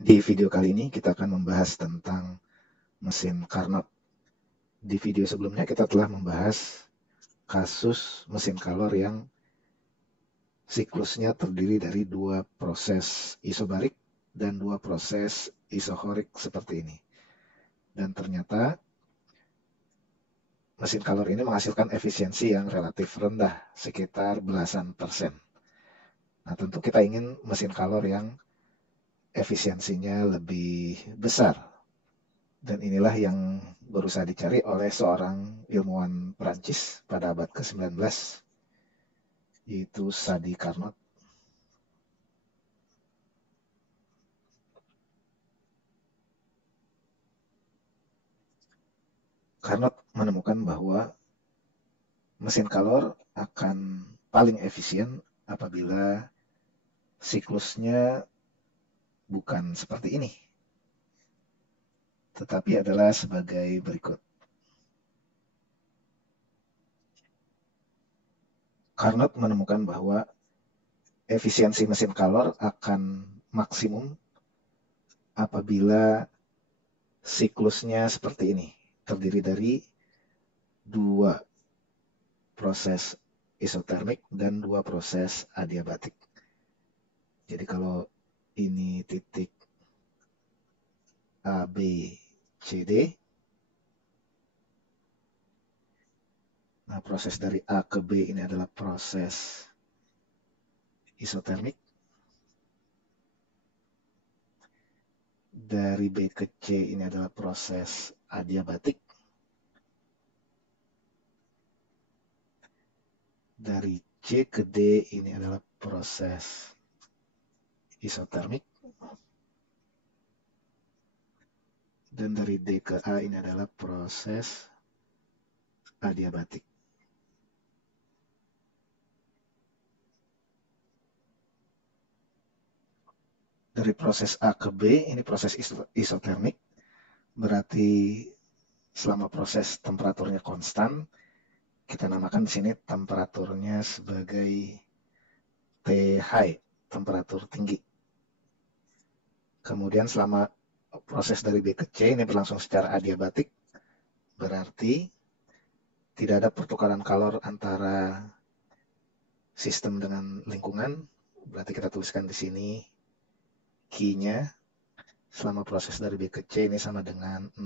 Di video kali ini kita akan membahas tentang mesin Carnot. Di video sebelumnya kita telah membahas kasus mesin Calor yang siklusnya terdiri dari dua proses isobarik dan dua proses isohorik seperti ini. Dan ternyata mesin Calor ini menghasilkan efisiensi yang relatif rendah, sekitar belasan persen. Nah, tentu kita ingin mesin Calor yang efisiensinya lebih besar. Dan inilah yang berusaha dicari oleh seorang ilmuwan Prancis pada abad ke-19, yaitu Sadi Carnot. Carnot menemukan bahwa mesin Calor akan paling efisien apabila siklusnya bukan seperti ini, tetapi adalah sebagai berikut. Carnot menemukan bahwa efisiensi mesin Calor akan maksimum apabila siklusnya seperti ini, terdiri dari dua proses isotermik dan dua proses adiabatik. Jadi kalau ini titik A, B, C, D, nah proses dari A ke B ini adalah proses isotermik, dari B ke C ini adalah proses adiabatik, dari C ke D ini adalah proses isotermik, dan dari D ke A ini adalah proses adiabatik. Dari proses A ke B ini proses isotermik, berarti selama proses temperaturnya konstan, kita namakan di sini temperaturnya sebagai T high, temperatur tinggi. Kemudian selama proses dari B ke C ini berlangsung secara adiabatik, berarti tidak ada pertukaran kalor antara sistem dengan lingkungan. Berarti kita tuliskan di sini Q-nya selama proses dari B ke C ini sama dengan 0.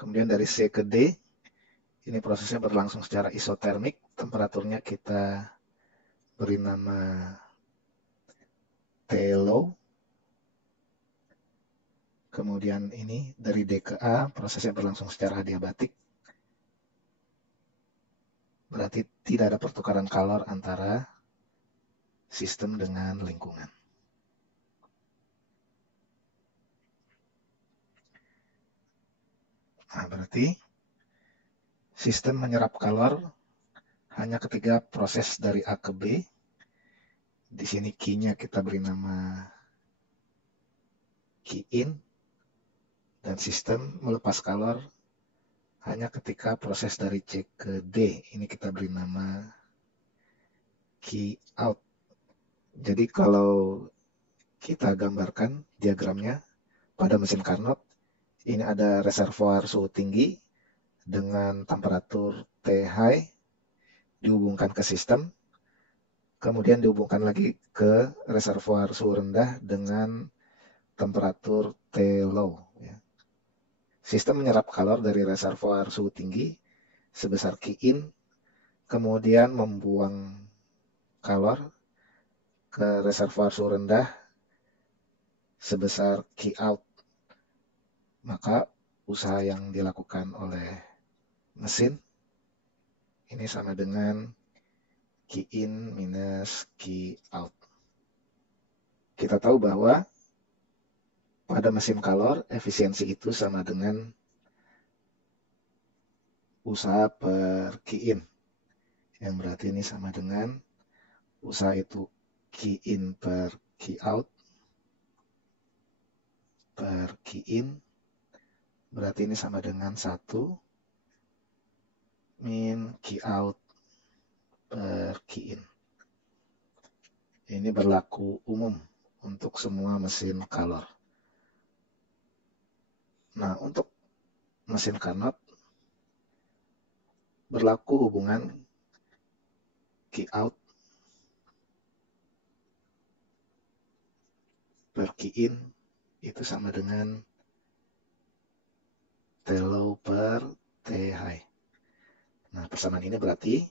Kemudian dari C ke D, ini prosesnya berlangsung secara isotermik, temperaturnya kita beri nama T low. Kemudian ini dari D ke A, prosesnya berlangsung secara adiabatik, berarti tidak ada pertukaran kalor antara sistem dengan lingkungan. Nah, berarti sistem menyerap kalor hanya ketika proses dari A ke B. Di sini Q-nya kita beri nama Q in, dan sistem melepas kalor hanya ketika proses dari C ke D. Ini kita beri nama Q out. Jadi kalau kita gambarkan diagramnya pada mesin Carnot, ini ada reservoir suhu tinggi dengan temperatur T high dihubungkan ke sistem, kemudian dihubungkan lagi ke reservoir suhu rendah dengan temperatur T low. Sistem menyerap kalor dari reservoir suhu tinggi sebesar Q in, kemudian membuang kalor ke reservoir suhu rendah sebesar Q out. Maka usaha yang dilakukan oleh mesin ini sama dengan Q in minus Q out. Kita tahu bahwa pada mesin Calor efisiensi itu sama dengan usaha per Q in, yang berarti ini sama dengan usaha itu Q in per Q out per Q in, berarti ini sama dengan 1 min Q out per Q in. Ini berlaku umum untuk semua mesin color. Nah, untuk mesin Carnot berlaku hubungan key out per key in itu sama dengan T low per T high. Nah, persamaan ini berarti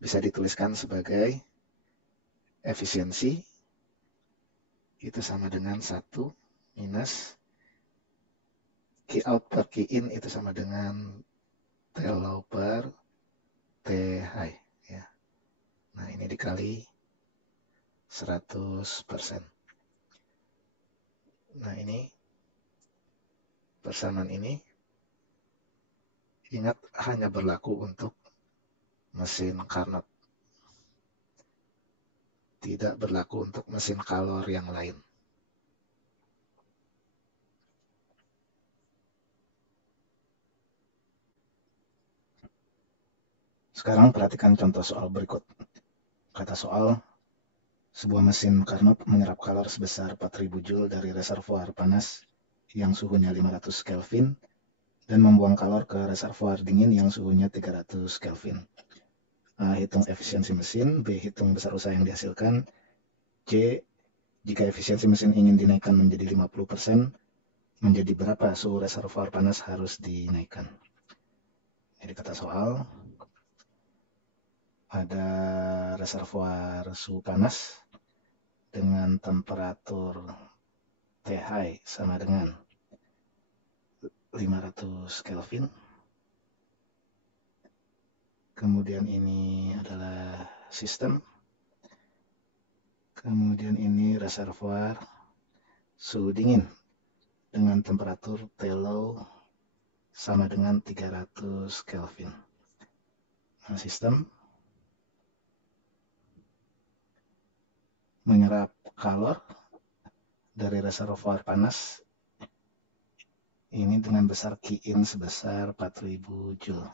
bisa dituliskan sebagai efisiensi itu sama dengan 1 minus key out per key in itu sama dengan T low per T high. Ya. Nah, ini dikali 100%. Nah, ini persamaan ini ingat hanya berlaku untuk mesin Carnot. Tidak berlaku untuk mesin color yang lain. Sekarang perhatikan contoh soal berikut. Kata soal, sebuah mesin Carnot menyerap kalor sebesar 4000 Joule dari reservoir panas yang suhunya 500 Kelvin dan membuang kalor ke reservoir dingin yang suhunya 300 Kelvin. A. Hitung efisiensi mesin. B. Hitung besar usaha yang dihasilkan. C. Jika efisiensi mesin ingin dinaikkan menjadi 50%, menjadi berapa suhu reservoir panas harus dinaikkan? Jadi kata soal, ada reservoir suhu panas dengan temperatur T high sama dengan 500 Kelvin. Kemudian ini adalah sistem. Kemudian ini reservoir suhu dingin dengan temperatur T low sama dengan 300 Kelvin. Nah, sistem menyerap kalor dari reservoir panas ini dengan besar key in sebesar 4000 Joule.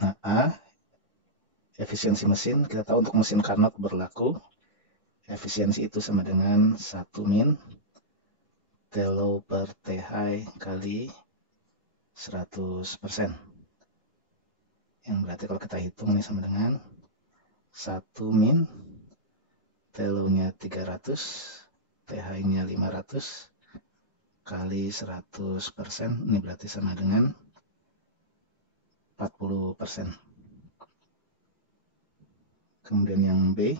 Nah, A, efisiensi mesin, kita tahu untuk mesin Carnot berlaku efisiensi itu sama dengan 1 min T low per T high kali 100%. Yang berarti kalau kita hitung ini sama dengan 1 min T low-nya 300, T high-nya 500 kali 100%. Ini berarti sama dengan 40%. Kemudian yang B,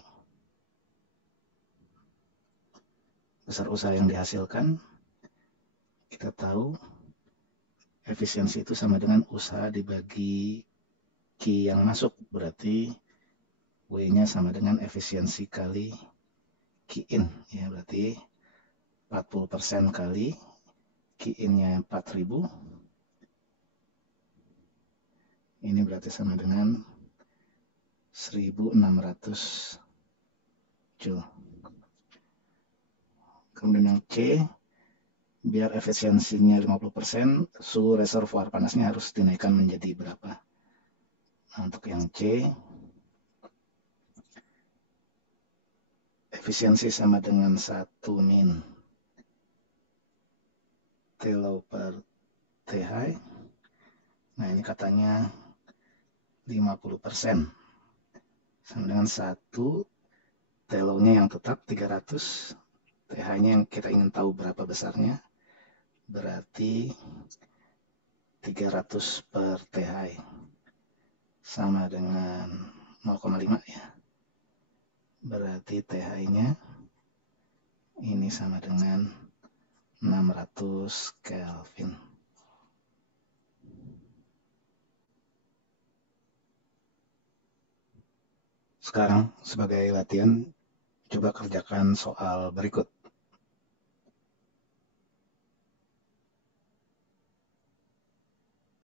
besar usaha yang dihasilkan. Kita tahu efisiensi itu sama dengan usaha dibagi Q yang masuk. Berarti W-nya sama dengan efisiensi kali Q in. Ya, berarti 40% kali Q in-nya 4000. Ini berarti sama dengan 1600 Joule. Kemudian yang C, biar efisiensinya 50%, suhu reservoir panasnya harus dinaikkan menjadi berapa? Nah, untuk yang C, efisiensi sama dengan 1 min T low per T high. Nah, ini katanya 50%. Sama dengan 1 T low-nya yang tetap 300, T high-nya yang kita ingin tahu berapa besarnya. Berarti 300 per T high sama dengan 0,5 ya. Berarti T high-nya ini sama dengan 600 Kelvin. Sekarang sebagai latihan, coba kerjakan soal berikut.